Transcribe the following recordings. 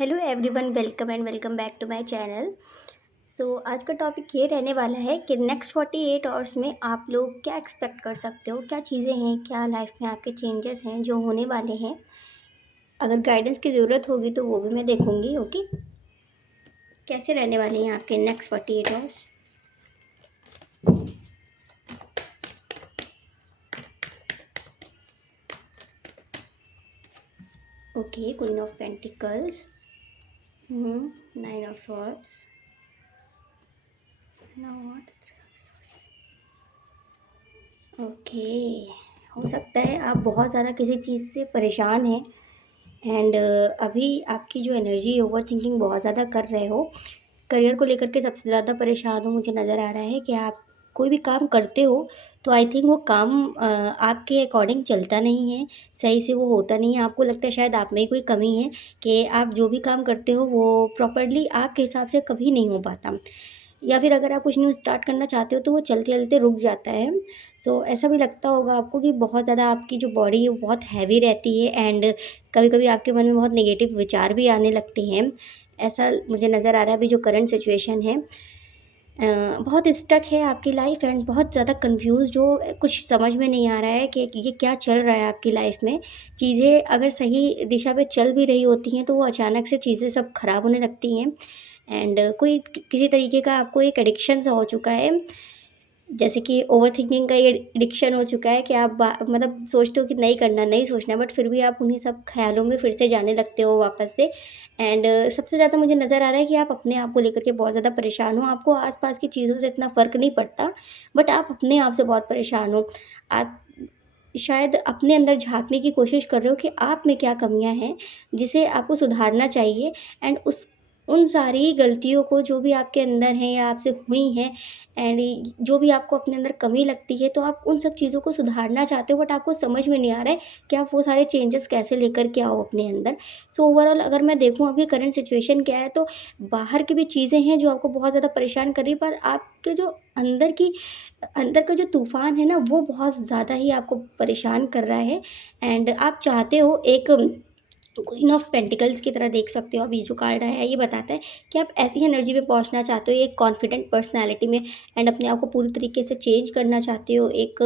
Hello everyone, welcome back to my channel. आज का topic ये रहने वाला है कि नेक्स्ट 48 आवर्स में आप लोग क्या एक्सपेक्ट कर सकते हो, क्या चीज़ें हैं, क्या लाइफ में आपके चेंजेस हैं जो होने वाले हैं। अगर गाइडेंस की ज़रूरत होगी तो वो भी मैं देखूंगी। ओके, कैसे रहने वाले हैं आपके next 48 hours. Okay, queen of pentacles, 9 of swords, okay. हो सकता है आप बहुत ज़्यादा किसी चीज़ से परेशान हैं एंड अभी आपकी जो एनर्जी है ओवर थिंकिंग बहुत ज़्यादा कर रहे हो। करियर को लेकर के सबसे ज़्यादा परेशान हो, मुझे नज़र आ रहा है कि आप कोई भी काम करते हो तो आई थिंक वो काम आपके अकॉर्डिंग चलता नहीं है, सही से वो होता नहीं है। आपको लगता है शायद आप में ही कोई कमी है कि आप जो भी काम करते हो वो प्रॉपरली आपके हिसाब से कभी नहीं हो पाता, या फिर अगर आप कुछ न्यू स्टार्ट करना चाहते हो तो वो चलते-चलते रुक जाता है। ऐसा भी लगता होगा आपको कि बहुत ज़्यादा आपकी जो बॉडी है वो बहुत हैवी रहती है एंड कभी-कभी आपके मन में बहुत नेगेटिव विचार भी आने लगते हैं। ऐसा मुझे नज़र आ रहा है अभी जो करंट सिचुएशन है। बहुत स्टक है आपकी लाइफ एंड बहुत ज़्यादा कन्फ्यूज़्ड हो, कुछ समझ में नहीं आ रहा है कि ये क्या चल रहा है आपकी लाइफ में। चीज़ें अगर सही दिशा पे चल भी रही होती हैं तो वो अचानक से चीज़ें सब ख़राब होने लगती हैं एंड कोई किसी तरीके का आपको एक एडिक्शन सा हो चुका है। जैसे कि ओवरथिंकिंग का ये एडिक्शन हो चुका है कि आप मतलब सोचते हो कि नहीं करना, नहीं सोचना, बट फिर भी आप उन्हीं सब ख़्यालों में फिर से जाने लगते हो वापस से। एंड सबसे ज़्यादा मुझे नज़र आ रहा है कि आप अपने आप को लेकर के बहुत ज़्यादा परेशान हो। आपको आस-पास की चीज़ों से इतना फ़र्क नहीं पड़ता, बट आप अपने आप से बहुत परेशान हो। आप शायद अपने अंदर झाँकने की कोशिश कर रहे हो कि आप में क्या कमियाँ हैं, जिसे आपको सुधारना चाहिए एंड उस उन सारी गलतियों को जो भी आपके अंदर हैं या आपसे हुई हैं एंड जो भी आपको अपने अंदर कमी लगती है, तो आप उन सब चीज़ों को सुधारना चाहते हो, बट आपको समझ में नहीं आ रहा है कि आप वो सारे चेंजेस कैसे लेकर के आओ अपने अंदर। ओवरऑल अगर मैं देखूँ अभी करंट सिचुएशन क्या है, तो बाहर की भी चीज़ें हैं जो आपको बहुत ज़्यादा परेशान कर रही है, पर आपके जो अंदर का जो तूफ़ान है ना, वो बहुत ज़्यादा ही आपको परेशान कर रहा है एंड आप चाहते हो एक क्वीन ऑफ पेंटिकल्स की तरह देख सकते हो। अभी जो कार्ड आया है ये बताता है कि आप ऐसी एनर्जी में पहुंचना चाहते हो, एक कॉन्फिडेंट पर्सनालिटी में एंड अपने आप को पूरी तरीके से चेंज करना चाहते हो। एक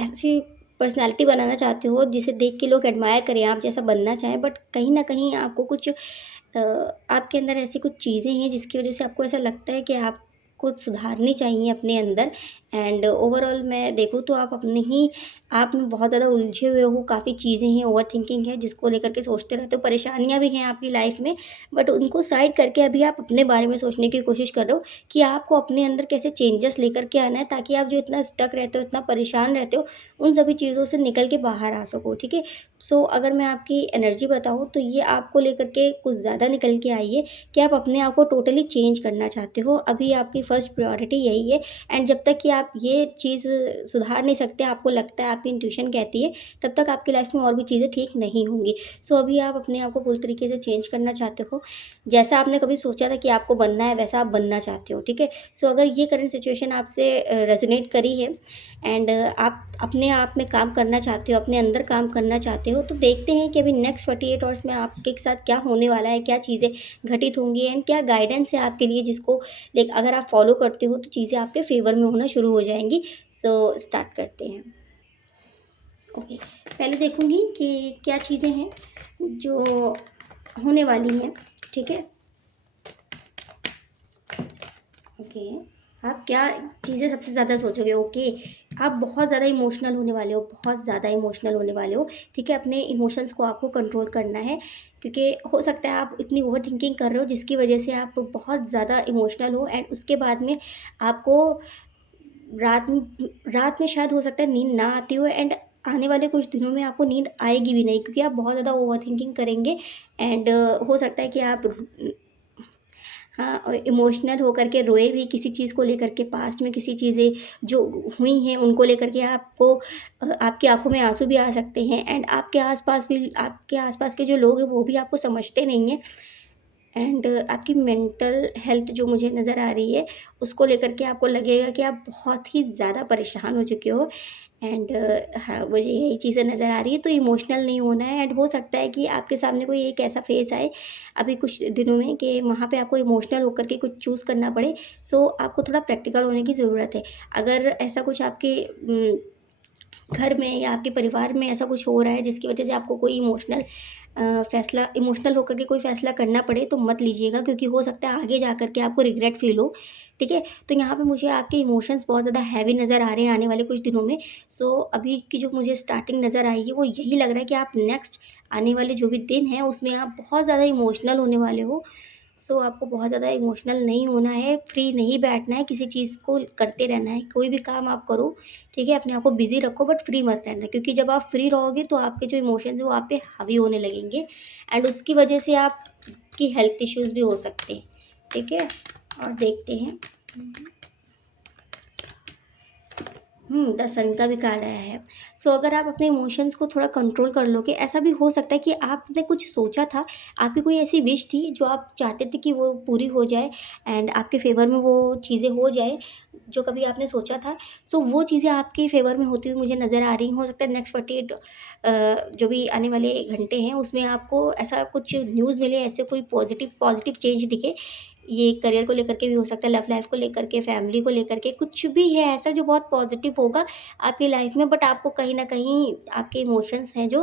ऐसी पर्सनालिटी बनाना चाहते हो जिसे देख के लोग एडमायर करें, आप जैसा बनना चाहें, बट कहीं ना कहीं आपको कुछ आपके अंदर ऐसी कुछ चीज़ें हैं जिसकी वजह से आपको ऐसा लगता है कि आपको सुधारनी चाहिए अपने अंदर। एंड ओवरऑल मैं देखूँ तो आप अपने ही आप में बहुत ज़्यादा उलझे हुए हो, काफ़ी चीज़ें हैं, ओवरथिंकिंग है जिसको लेकर के सोचते रहते हो, परेशानियाँ भी हैं आपकी लाइफ में, बट उनको साइड करके अभी आप अपने बारे में सोचने की कोशिश कर रहे हो कि आपको अपने अंदर कैसे चेंजेस लेकर के आना है, ताकि आप जो इतना स्टक रहते हो, इतना परेशान रहते हो, उन सभी चीज़ों से निकल के बाहर आ सको, ठीक है। अगर मैं आपकी एनर्जी बताऊँ तो ये आपको लेकर के कुछ ज़्यादा निकल के आई है कि आप अपने आप को टोटली चेंज करना चाहते हो। अभी आपकी फर्स्ट प्रायोरिटी यही है एंड जब तक कि आप ये चीज़ सुधार नहीं सकते, आपको लगता है, आपकी इंट्यूशन कहती है, तब तक आपकी लाइफ में और भी चीज़ें ठीक नहीं होंगी। अभी आप अपने आप को पूरी तरीके से चेंज करना चाहते हो। जैसा आपने कभी सोचा था कि आपको बनना है, वैसा आप बनना चाहते हो, ठीक है। अगर ये करंट सिचुएशन आपसे रेज़ोनेट करी है एंड आप अपने आप में काम करना चाहते हो, अपने अंदर काम करना चाहते हो, तो देखते हैं कि अभी नेक्स्ट 48 आवर्स में आपके साथ क्या होने वाला है, क्या चीज़ें घटित होंगी एंड क्या गाइडेंस है आपके लिए, जिसको अगर आप फॉलो करते हो तो चीज़ें आपके फेवर में होना शुरू हो जाएँगी। स्टार्ट करते हैं। ओके, पहले देखूँगी कि क्या चीज़ें हैं जो होने वाली हैं, ठीक है? ओके, आप क्या चीज़ें सबसे ज़्यादा सोचोगे? ओके, आप बहुत ज़्यादा इमोशनल होने वाले हो, बहुत ज़्यादा इमोशनल होने वाले हो, ठीक है? अपने इमोशंस को आपको कंट्रोल करना है, क्योंकि हो सकता है आप इतनी ओवरथिंकिंग कर रहे हो जिसकी वजह से आप बहुत ज़्यादा इमोशनल हो एंड उसके बाद में आपको रात में शायद हो सकता है नींद ना आती हो एंड आने वाले कुछ दिनों में आपको नींद आएगी भी नहीं, क्योंकि आप बहुत ज़्यादा ओवरथिंकिंग करेंगे एंड हो सकता है कि आप हाँ, और इमोशनल होकर के रोए भी किसी चीज़ को लेकर के, पास्ट में किसी चीज़ें जो हुई हैं उनको लेकर के आपको आपकी आँखों में आँसू भी आ सकते हैं एंड आपके आस-पास के जो लोग हैं वो भी आपको समझते नहीं हैं एंड आपकी मेंटल हेल्थ जो मुझे नज़र आ रही है, उसको लेकर के आपको लगेगा कि आप बहुत ही ज़्यादा परेशान हो चुके हो एंड हाँ, मुझे यही चीज़ें नज़र आ रही है। तो इमोशनल नहीं होना है, एंड हो सकता है कि आपके सामने कोई एक ऐसा फ़ेज़ आए अभी कुछ दिनों में कि वहाँ पे आपको इमोशनल होकर के कुछ चूज़ करना पड़े। सो आपको थोड़ा प्रैक्टिकल होने की ज़रूरत है। अगर ऐसा कुछ आपके घर में या आपके परिवार में ऐसा कुछ हो रहा है जिसकी वजह से आपको कोई फ़ैसला इमोशनल होकर के कोई फ़ैसला करना पड़े, तो मत लीजिएगा, क्योंकि हो सकता है आगे जा कर के आपको रिग्रेट फ़ील हो, ठीक है? तो यहाँ पे मुझे आपके इमोशंस बहुत ज़्यादा हैवी नज़र आ रहे हैं आने वाले कुछ दिनों में। सो अभी की जो मुझे स्टार्टिंग नज़र आई है वो यही लग रहा है कि आप नेक्स्ट आने वाले जो भी दिन हैं उसमें आप बहुत ज़्यादा इमोशनल होने वाले हो। सो आपको बहुत ज़्यादा इमोशनल नहीं होना है, फ्री नहीं बैठना है, किसी चीज़ को करते रहना है। कोई भी काम आप करो, ठीक है? अपने आप को बिज़ी रखो, बट फ्री मत रहना, क्योंकि जब आप फ्री रहोगे तो आपके जो इमोशंस हैं वो आप पे हावी होने लगेंगे, एंड उसकी वजह से आपकी हेल्थ इश्यूज़ भी हो सकते हैं, ठीक है? और देखते हैं। द सन का भी कार्ड आया है। सो अगर आप अपने इमोशंस को थोड़ा कंट्रोल कर लोगे, ऐसा भी हो सकता है कि आपने कुछ सोचा था, आपकी कोई ऐसी विश थी जो आप चाहते थे कि वो पूरी हो जाए, एंड आपके फ़ेवर में वो चीज़ें हो जाएँ, जो कभी आपने सोचा था। सो वो चीज़ें आपके फ़ेवर में होती हुई मुझे नज़र आ रही हैं। हो सकता है नेक्स्ट 48 जो भी आने वाले घंटे हैं, उसमें आपको ऐसा कुछ न्यूज़ मिले, ऐसे कोई पॉज़िटिव पॉज़िटिव चेंज दिखे। ये करियर को लेकर के भी हो सकता है, लव लाइफ़ को लेकर के, फैमिली को लेकर के, कुछ भी है ऐसा जो बहुत पॉज़िटिव होगा आपकी लाइफ़ में, बट आपको कहीं न कहीं आपके इमोशंस हैं जो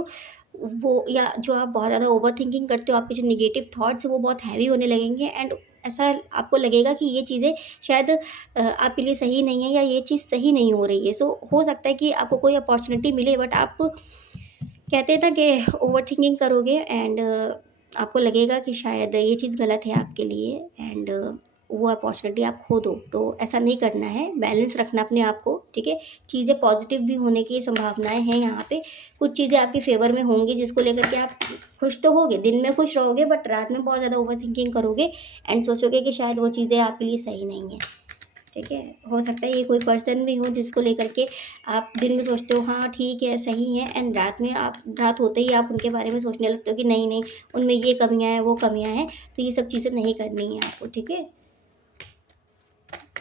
वो, या जो आप बहुत ज़्यादा ओवरथिंकिंग करते हो, आपके जो नेगेटिव थॉट्स हैं वो बहुत हैवी होने लगेंगे, एंड ऐसा आपको लगेगा कि ये चीज़ें शायद आपके लिए सही नहीं है, या ये चीज़ सही नहीं हो रही है। सो हो सकता है कि आपको कोई अपॉर्च्युनिटी मिले, बट आप कहते हैं ना कि ओवरथिंकिंग करोगे, एंड आपको लगेगा कि शायद ये चीज़ गलत है आपके लिए, एंड वो अपॉर्च्युनिटी आप खो दो। तो ऐसा नहीं करना है, बैलेंस रखना अपने आप को, ठीक है? चीज़ें पॉज़िटिव भी होने की संभावनाएँ हैं यहाँ पे। कुछ चीज़ें आपके फ़ेवर में होंगी जिसको लेकर के आप खुश तो होगे, दिन में खुश रहोगे, बट रात में बहुत ज़्यादा ओवरथिंकिंग करोगे, एंड सोचोगे कि शायद वो चीज़ें आपके लिए सही नहीं है। ठीक है? हो सकता है ये कोई पर्सन भी हो जिसको लेकर के आप दिन में सोचते हो हाँ, ठीक है, सही है, एंड रात होते ही आप उनके बारे में सोचने लगते हो कि नहीं, नहीं, उनमें ये कमियाँ हैं, वो कमियाँ हैं, तो ये सब चीज़ें नहीं करनी है आपको, ठीक है?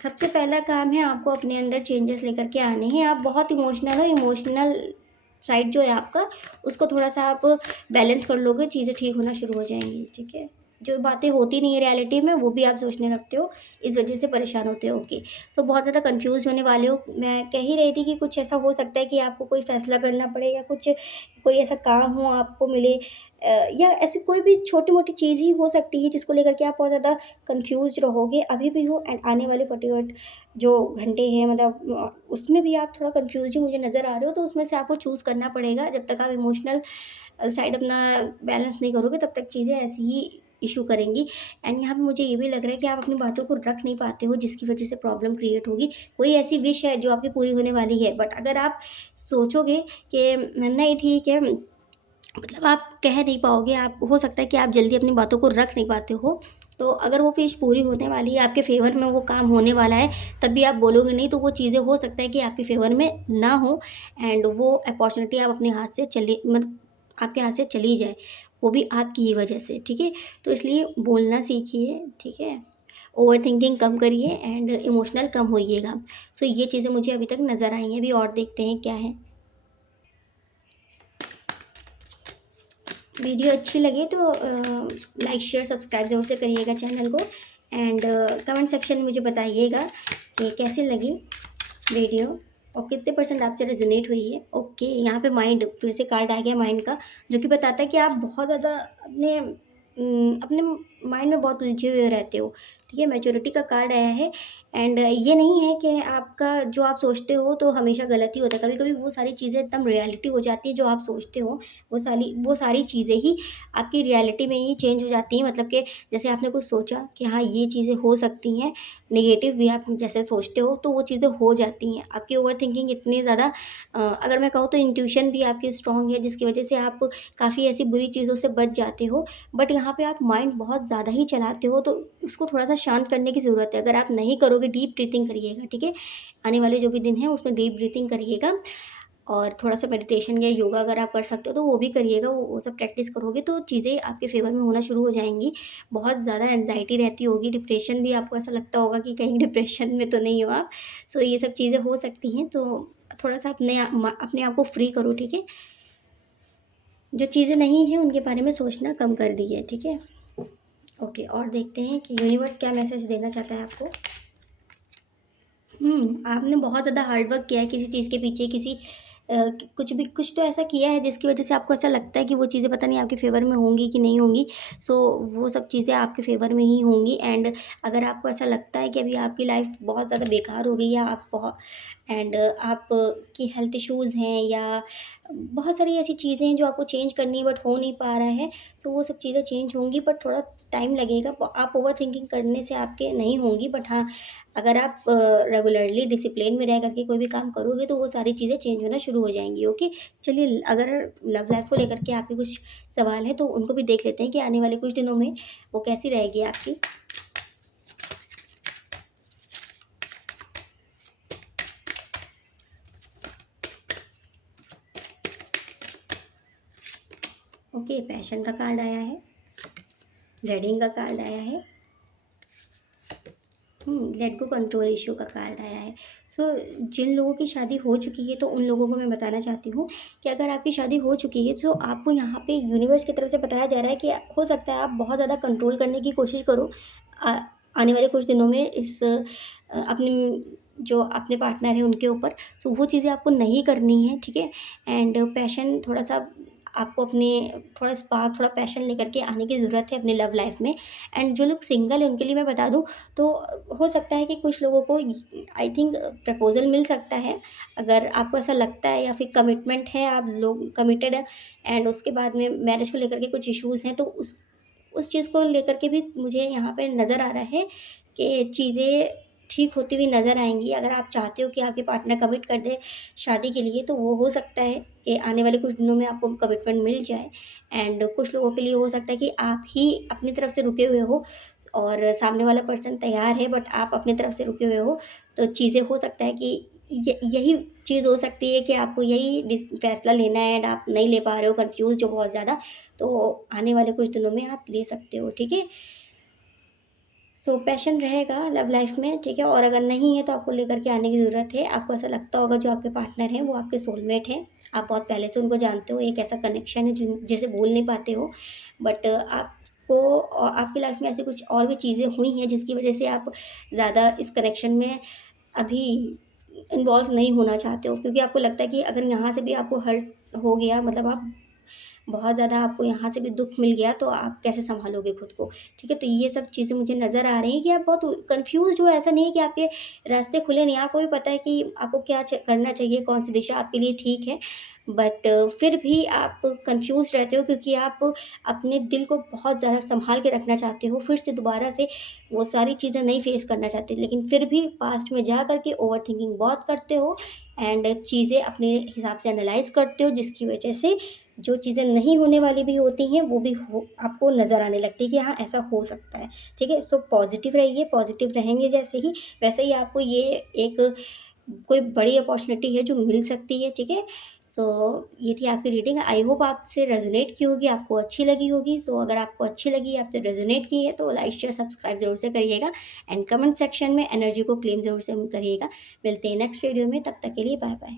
सबसे पहला काम है आपको अपने अंदर चेंजेस लेकर के आने हैं। आप बहुत इमोशनल हो, इमोशनल साइड जो है आपका, उसको थोड़ा-सा आप बैलेंस कर लोगे, चीज़ें ठीक होना शुरू हो जाएँगी, ठीक है? जो बातें होती नहीं है रियलिटी में, वो भी आप सोचने लगते हो, इस वजह से परेशान होते हो, ओके। सो बहुत ज़्यादा कन्फ्यूज़ होने वाले हो। मैं कह ही रही थी कि कुछ ऐसा हो सकता है कि आपको कोई फ़ैसला करना पड़े, या कुछ कोई ऐसा काम हो आपको मिले, या ऐसी कोई भी छोटी-मोटी चीज़ ही हो सकती है जिसको लेकर के आप बहुत ज़्यादा कन्फ्यूज़्ड रहोगे अभी भी हो, एंड आने वाले 48 जो घंटे हैं, मतलब उसमें भी आप थोड़ा कन्फ्यूज़्ड ही मुझे नज़र आ रहे हो, तो उसमें से आपको चूज़ करना पड़ेगा। जब तक आप इमोशनल साइड अपना बैलेंस नहीं करोगे, तब तक चीज़ें ऐसे ही इश्यू करेंगी, एंड यहाँ पे मुझे ये भी लग रहा है कि आप अपनी बातों को रख नहीं पाते हो, जिसकी वजह से प्रॉब्लम क्रिएट होगी। कोई ऐसी विश है जो आपकी पूरी होने वाली है, बट अगर आप सोचोगे कि नहीं ठीक है, मतलब आप कह नहीं पाओगे, आप हो सकता है कि आप जल्दी अपनी बातों को रख नहीं पाते हो, तो अगर वो विश पूरी होने वाली है, आपके फ़ेवर में वो काम होने वाला है, तब भी आप बोलोगे नहीं, तो वो चीज़ें हो सकता है कि आपके फ़ेवर में ना हो, एंड वो अपॉर्च्युनिटी आप अपने हाथ से चले मतलब आपके हाथ से चली जाए, वो भी आपकी ही वजह से, ठीक है? तो इसलिए बोलना सीखिए, ठीक है? ओवरथिंकिंग कम करिए, एंड इमोशनल कम होइएगा। सो ये चीज़ें मुझे अभी तक नज़र आई हैं, अभी और देखते हैं क्या है। वीडियो अच्छी लगे तो लाइक शेयर सब्सक्राइब ज़रूर से करिएगा चैनल को, एंड कमेंट सेक्शन में मुझे बताइएगा कि कैसे लगी वीडियो, और कितने परसेंट आपसे रेजोनेट हुई है। ओके, यहाँ पे माइंड फिर से कार्ड आ गया माइंड का, जो कि बताता है कि आप बहुत ज़्यादा अपने माइंड में बहुत उलझे हुए रहते हो, ठीक है? मैच्योरिटी का कार्ड आया है, एंड ये नहीं है कि आपका जो आप सोचते हो तो हमेशा गलत ही होता है, कभी कभी वो सारी चीज़ें एकदम रियलिटी हो जाती है, जो आप सोचते हो वो सारी चीज़ें ही आपकी रियलिटी में ही चेंज हो जाती हैं, मतलब कि जैसे आपने कुछ सोचा कि हाँ ये चीज़ें हो सकती हैं, नेगेटिव भी आप जैसे सोचते हो तो वो चीज़ें हो जाती हैं। आपकी ओवरथिंकिंग इतनी ज़्यादा अगर मैं कहूँ तो इंट्यूशन भी आपकी स्ट्रॉन्ग है, जिसकी वजह से आप काफ़ी ऐसी बुरी चीज़ों से बच जाते हो, बट यहाँ पे आप माइंड बहुत ज़्यादा ही चलाते हो, तो उसको थोड़ा-सा शांत करने की ज़रूरत है। अगर आप नहीं करोगे, डीप ब्रीथिंग करिएगा, ठीक है? आने वाले जो भी दिन हैं उसमें डीप ब्रीथिंग करिएगा, और थोड़ा-सा मेडिटेशन या योगा अगर आप कर सकते हो तो वो भी करिएगा, वो सब प्रैक्टिस करोगे तो चीज़ें आपके फ़ेवर में होना शुरू हो जाएँगी। बहुत ज़्यादा एंग्ज़ायटी रहती होगी, डिप्रेशन भी, आपको ऐसा लगता होगा कि कहीं डिप्रेशन में तो नहीं हो आप। सो ये सब चीज़ें हो सकती हैं, तो थोड़ा सा अपने आप को फ्री करो, ठीक है। जो चीज़ें नहीं हैं उनके बारे में सोचना कम कर दीजिए, ठीक है। ओके, और देखते हैं कि यूनिवर्स क्या मैसेज देना चाहता है आपको। आपने बहुत ज़्यादा हार्ड वर्क किया है किसी चीज़ के पीछे, कुछ तो ऐसा किया है जिसकी वजह से आपको ऐसा लगता है कि वो चीज़ें पता नहीं आपके फ़ेवर में होंगी कि नहीं होंगी। सो वो सब चीज़ें आपके फ़ेवर में ही होंगी। एंड अगर आपको ऐसा लगता है कि अभी आपकी लाइफ़ बहुत ज़्यादा बेकार हो गई है, आप बहुत एंड आपकी हेल्थ इश्यूज़ हैं या बहुत सारी ऐसी चीज़ें हैं जो आपको चेंज करनी है बट हो नहीं पा रहा है, तो वो सब चीज़ें चेंज होंगी बट थोड़ा टाइम लगेगा। आप ओवरथिंकिंग करने से आपके नहीं होंगी, बट हाँ, अगर आप रेगुलरली डिसिप्लिन में रह करके कोई भी काम करोगे तो वो सारी चीज़ें चेंज होना शुरू हो जाएँगी, ओके। चलिए, अगर लव लाइफ़ को लेकर के आपके कुछ सवाल हैं तो उनको भी देख लेते हैं कि आने वाले कुछ दिनों में वो कैसी रहेगी आपकी। ओके, पैशन का कार्ड आया है, वेडिंग का कार्ड आया है, लेट गो कंट्रोल इश्यू का कार्ड आया है। सो जिन लोगों की शादी हो चुकी है तो उन लोगों को मैं बताना चाहती हूँ कि अगर आपकी शादी हो चुकी है तो आपको यहाँ पे यूनिवर्स की तरफ से बताया जा रहा है कि हो सकता है आप बहुत ज़्यादा कंट्रोल करने की कोशिश करो आने वाले कुछ दिनों में अपनी जो अपने पार्टनर हैं उनके ऊपर। सो वो चीज़ें आपको नहीं करनी है, ठीक है। एंड पैशन थोड़ा सा आपको अपने थोड़ा स्पार्क, थोड़ा पैशन लेकर के आने की ज़रूरत है अपने लव लाइफ में। एंड जो लोग सिंगल हैं उनके लिए मैं बता दूँ तो हो सकता है कि कुछ लोगों को आई थिंक प्रपोज़ल मिल सकता है। अगर आपको ऐसा लगता है या फिर कमिटमेंट है, आप लोग कमिटेड हैं एंड उसके बाद में मैरिज को लेकर के कुछ इश्यूज़ हैं, तो उस चीज़ को लेकर के भी मुझे यहाँ पे नज़र आ रहा है कि चीज़ें ठीक होती हुई नज़र आएँगी। अगर आप चाहते हो कि आपके पार्टनर कमिट कर दे शादी के लिए, तो वो हो सकता है कि आने वाले कुछ दिनों में आपको कमिटमेंट मिल जाए। एंड कुछ लोगों के लिए हो सकता है कि आप ही अपनी तरफ से रुके हुए हो और सामने वाला पर्सन तैयार है बट आप अपनी तरफ से रुके हुए हो। तो चीज़ें हो सकता है कि यही चीज़ हो सकती है कि आपको यही फैसला लेना है एंड आप नहीं ले पा रहे हो, कन्फ्यूज़ हो बहुत ज़्यादा। तो आने वाले कुछ दिनों में आप ले सकते हो, ठीक है। सो पैशन रहेगा लव लाइफ में, ठीक है। और अगर नहीं है तो आपको लेकर के आने की ज़रूरत है। आपको ऐसा लगता होगा जो आपके पार्टनर हैं वो आपके सोलमेट हैं। आप बहुत पहले से उनको जानते हो, एक ऐसा कनेक्शन है जिसे भूल नहीं पाते हो। बट आपको आपकी लाइफ में ऐसी कुछ और भी चीज़ें हुई हैं जिसकी वजह से आप ज़्यादा इस कनेक्शन में अभी इन्वॉल्व नहीं होना चाहते हो, क्योंकि आपको लगता है कि अगर यहाँ से भी आपको हर्ट हो गया, मतलब आप बहुत ज़्यादा आपको यहाँ से भी दुःख मिल गया तो आप कैसे सँभालोगे खुद को, ठीक है? तो ये सब चीज़ें मुझे नज़र आ रही हैं कि आप बहुत कन्फ्यूज़्ड हो। ऐसा नहीं है कि आपके रास्ते खुले नहीं हैं, आपको भी पता है कि आपको क्या करना चाहिए, कौन-सी दिशा आपके लिए ठीक है। बट फिर भी आप कन्फ्यूज़्ड रहते हो क्योंकि आप अपने दिल को बहुत ज़्यादा सँभाल के रखना चाहते हो, फिर से दोबारा से वो सारी चीज़ें नहीं फ़ेस करना चाहते। लेकिन फिर भी पास्ट में जा कर के ओवरथिंकिंग बहुत करते हो एंड चीज़ें अपने हिसाब से एनालाइज़ करते हो, जिसकी वजह से जो चीज़ें नहीं होने वाली भी होती हैं, वो भी हो आपको नज़र आने लगती है कि हाँ, ऐसा हो सकता है, ठीक है? सो पॉज़िटिव रहिए, पॉज़िटिव रहेंगे जैसे ही, वैसे ही आपको ये एक कोई बड़ी अपॉर्च्युनिटी है जो मिल सकती है, ठीक है? सो ये थी आपकी रीडिंग। आई होप आपसे रेज़ोनेट की होगी, आपको अच्छी लगी होगी। सो अगर आपको अच्छी लगी, आपसे रेज़ोनेट की है, तो लाइक, शेयर, सब्सक्राइब ज़रूर से करिएगा एंड कमेंट सेक्शन में एनर्जी को क्लेम ज़रूर से करिएगा। मिलते हैं नेक्स्ट वीडियो में, तब तक के लिए बाय बाय।